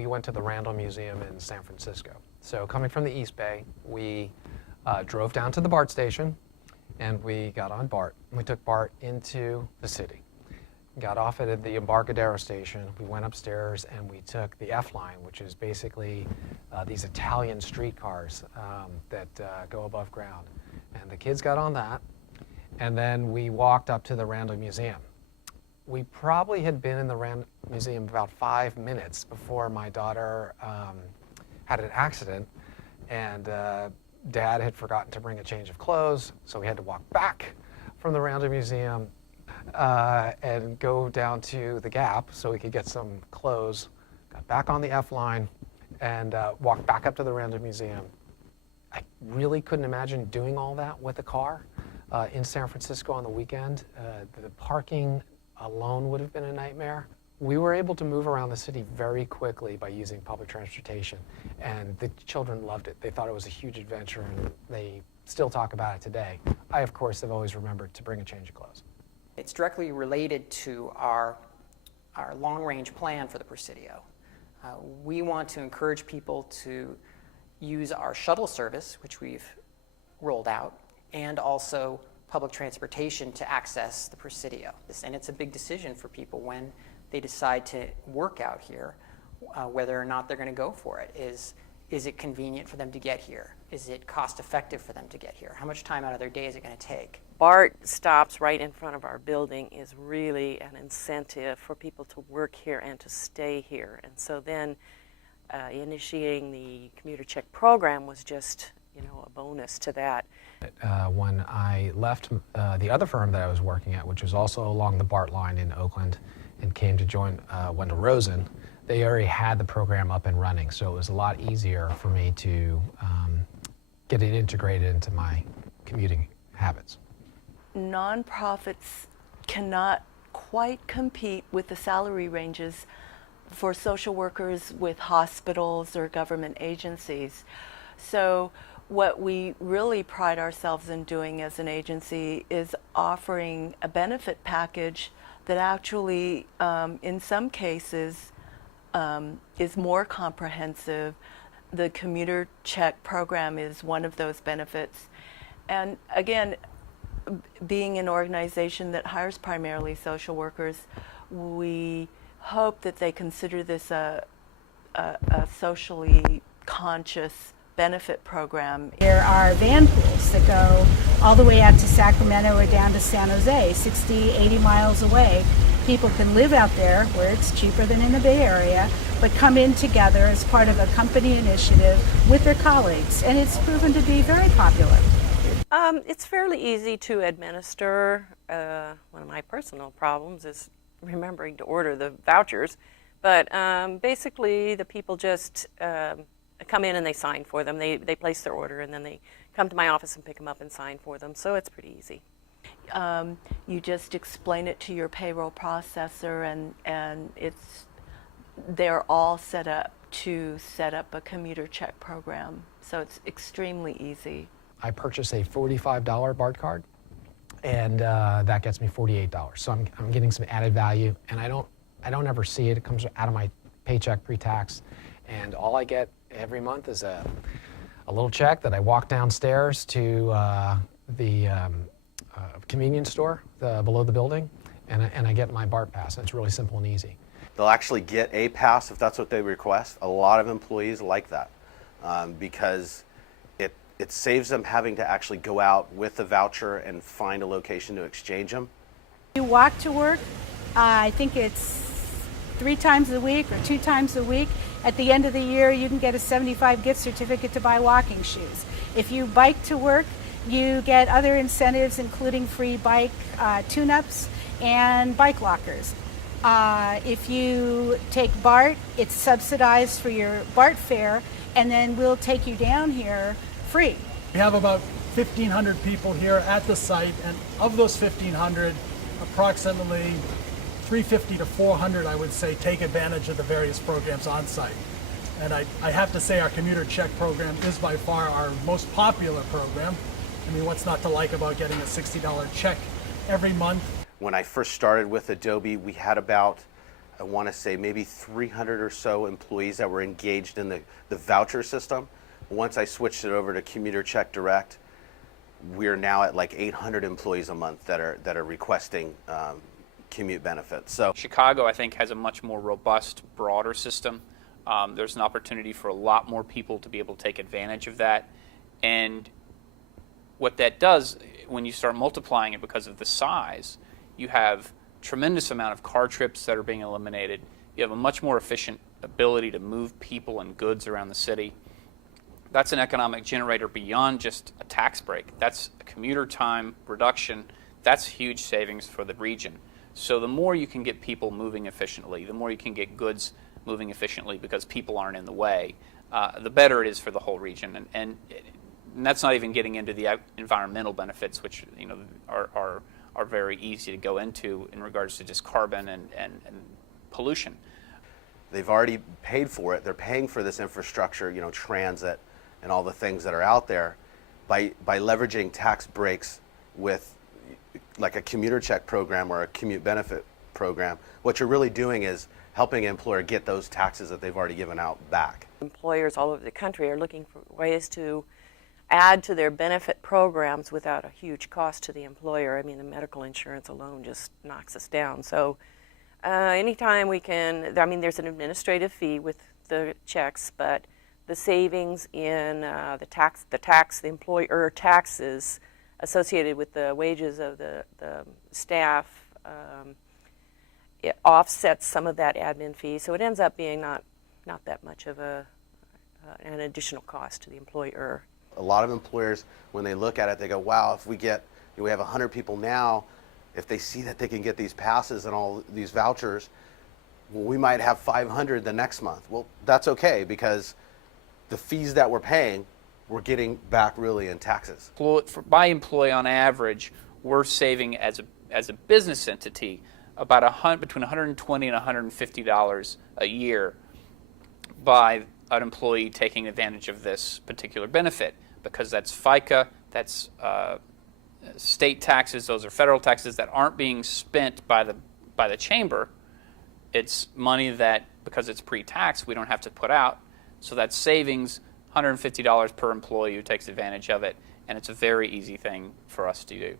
we went to the Randall Museum in San Francisco. So coming from the East Bay, we drove down to the BART station, and we got on BART. We took BART into the city. Got off at the Embarcadero station. We went upstairs and we took the F line, which is basically these Italian streetcars that go above ground. And the kids got on that, and then we walked up to the Randall Museum. We probably had been in the Randall Museum about 5 minutes before my daughter had an accident, and Dad had forgotten to bring a change of clothes, so we had to walk back from the Randall Museum and go down to the Gap so we could get some clothes, got back on the F line, and walked back up to the Randall Museum. I really couldn't imagine doing all that with a car in San Francisco on the weekend. The parking alone would have been a nightmare. We were able to move around the city very quickly by using public transportation, and the children loved it. They thought it was a huge adventure, and they still talk about it today. I, of course, have always remembered to bring a change of clothes. It's directly related to our long-range plan for the Presidio. We want to encourage people to use our shuttle service, which we've rolled out, and also public transportation to access the Presidio. And it's a big decision for people when they decide to work out here, whether or not they're going to go for it. Is it convenient for them to get here? Is it cost effective for them to get here? How much time out of their day is it going to take? BART stops right in front of our building is really an incentive for people to work here and to stay here. And so then initiating the commuter check program was just, a bonus to that. When I left the other firm that I was working at, which was also along the BART line in Oakland, and came to join Wendell Rosen, they already had the program up and running, so it was a lot easier for me to get it integrated into my commuting habits. Nonprofits cannot quite compete with the salary ranges for social workers with hospitals or government agencies. So what we really pride ourselves in doing as an agency is offering a benefit package that actually, in some cases, is more comprehensive. The commuter check program is one of those benefits. And again, being an organization that hires primarily social workers, we hope that they consider this a socially conscious benefit program. There are van pools that go all the way out to Sacramento or down to San Jose, 60, 80 miles away. People can live out there where it's cheaper than in the Bay Area, but come in together as part of a company initiative with their colleagues, and it's proven to be very popular. It's fairly easy to administer. One of my personal problems is remembering to order the vouchers, but basically the people just come in and they sign for them. They place their order and then they come to my office and pick them up and sign for them, so it's pretty easy. You just explain it to your payroll processor, and they're all set up to set up a commuter check program, so it's extremely easy. I purchased a $45 BART card, and that gets me $48. So I'm getting some added value, and I don't ever see it. It comes out of my paycheck pre-tax, and all I get every month is a little check that I walk downstairs to the convenience store below the building, and I get my BART pass. It's really simple and easy. They'll actually get a pass if that's what they request. A lot of employees like that because it saves them having to actually go out with the voucher and find a location to exchange them. You walk to work, I think it's 3 times a week or 2 times a week. At the end of the year, you can get a $75 gift certificate to buy walking shoes. If you bike to work, you get other incentives, including free bike tune-ups and bike lockers. If you take BART, it's subsidized for your BART fare, and then we'll take you down here free. We have about 1,500 people here at the site, and of those 1,500, approximately 350 to 400, I would say, take advantage of the various programs on site. And I have to say our commuter check program is by far our most popular program. I mean, what's not to like about getting a $60 check every month? When I first started with Adobe, we had about I want to say maybe 300 or so employees that were engaged in the voucher system. Once I switched it over to Commuter Check Direct, we're now at like 800 employees a month that are requesting commute benefits. So Chicago, I think, has a much more robust, broader system. There's an opportunity for a lot more people to be able to take advantage of that. And what that does, when you start multiplying it because of the size, you have tremendous amount of car trips that are being eliminated. You have a much more efficient ability to move people and goods around the city. That's an economic generator beyond just a tax break. That's a commuter time reduction. That's huge savings for the region. So the more you can get people moving efficiently, the more you can get goods moving efficiently because people aren't in the way, the better it is for the whole region. And that's not even getting into the environmental benefits, which are very easy to go into in regards to just carbon and pollution. they've already paid for it. They're paying for this infrastructure, transit and all the things that are out there by leveraging tax breaks with like a commuter check program or a commute benefit program. What you're really doing is helping an employer get those taxes that they've already given out back. Employers all over the country are looking for ways to add to their benefit programs without a huge cost to the employer. I mean, the medical insurance alone just knocks us down. So anytime we can, there's an administrative fee with the checks, but the savings in the employer taxes associated with the wages of the staff, it offsets some of that admin fee. So it ends up being not that much of an additional cost to the employer. A lot of employers, when they look at it, they go, wow, if we have 100 people now, if they see that they can get these passes and all these vouchers, well, we might have 500 the next month. Well, that's okay, because the fees that we're paying, we're getting back really in taxes. By employee, on average, we're saving as a business entity about between $120 and $150 a year by an employee taking advantage of this particular benefit, because that's FICA, that's state taxes, those are federal taxes that aren't being spent by the chamber. It's money that, because it's pre-tax, we don't have to put out. So that's savings, $150 per employee who takes advantage of it, and it's a very easy thing for us to do.